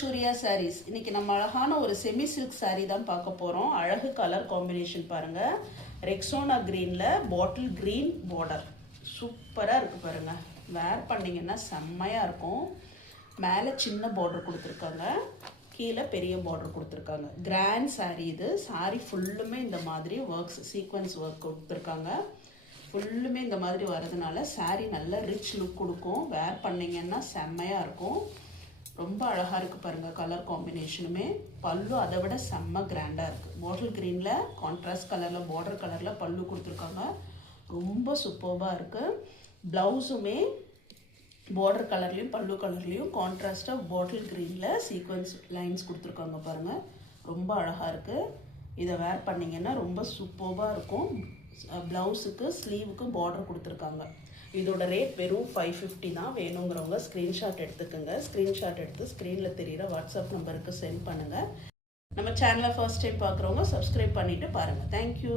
சூரியா சாரீஸ். இன்னைக்கு நம்ம அழகான ஒரு செமி சில்க் சாரீ தான் பார்க்க போகிறோம். அழகு கலர் காம்பினேஷன் பாருங்கள். ரெக்ஸோனா க்ரீனில் பாட்டில் க்ரீன் பார்டர் சூப்பராக இருக்குது பாருங்கள். வேர் பண்ணிங்கன்னா செம்மையாக இருக்கும். மேலே சின்ன பார்டர் கொடுத்துருக்காங்க, கீழே பெரிய பார்டர் கொடுத்துருக்காங்க. கிராண்ட் சாரீ இது. சாரீ ஃபுல்லுமே இந்த மாதிரி ஒர்க்ஸ், சீக்வன்ஸ் ஒர்க் கொடுத்துருக்காங்க. ஃபுல்லுமே இந்த மாதிரி வரதுனால சாரீ நல்ல ரிச் லுக் கொடுக்கும். வேர் பண்ணிங்கன்னா செம்மையாக இருக்கும். ரொம்ப அழகாக இருக்குது பாருங்கள். கலர் காம்பினேஷனுமே பல்லு அதை விட செம்ம கிராண்டாக இருக்குது. பாட்டில் க்ரீனில் கான்ட்ராஸ்ட் கலரில் பார்டர் கலரில் பல்லு கொடுத்துருக்காங்க. ரொம்ப சூப்பர்பாக இருக்குது. ப்ளவுஸுமே பார்டர் கலர்லேயும் பல்லு கலர்லேயும் கான்ட்ராஸ்ட்டாக பாட்டில் க்ரீனில் சீக்வன்ஸ் லைன்ஸ் கொடுத்துருக்காங்க பாருங்கள். ரொம்ப அழகாக இருக்குது. இதை வேர் பண்ணிங்கன்னா ரொம்ப சூப்பர்பாக இருக்கும். ப்ளவுஸுக்கு ஸ்லீவுக்கு பார்டர் கொடுத்துருக்காங்க. இதோட ரேட் வெறும் 550 தான். வேணுங்கிறவங்க ஸ்க்ரீன்ஷாட் எடுத்துக்கோங்க. ஸ்க்ரீன்ஷாட் எடுத்து ஸ்க்ரீனில் தெரிகிற வாட்ஸ்அப் நம்பருக்கு சென்ட் பண்ணுங்கள். நம்ம சேனலை ஃபர்ஸ்ட் டைம் பார்க்குறவங்க சப்ஸ்கிரைப் பண்ணிவிட்டு பாருங்கள். தேங்க்யூ.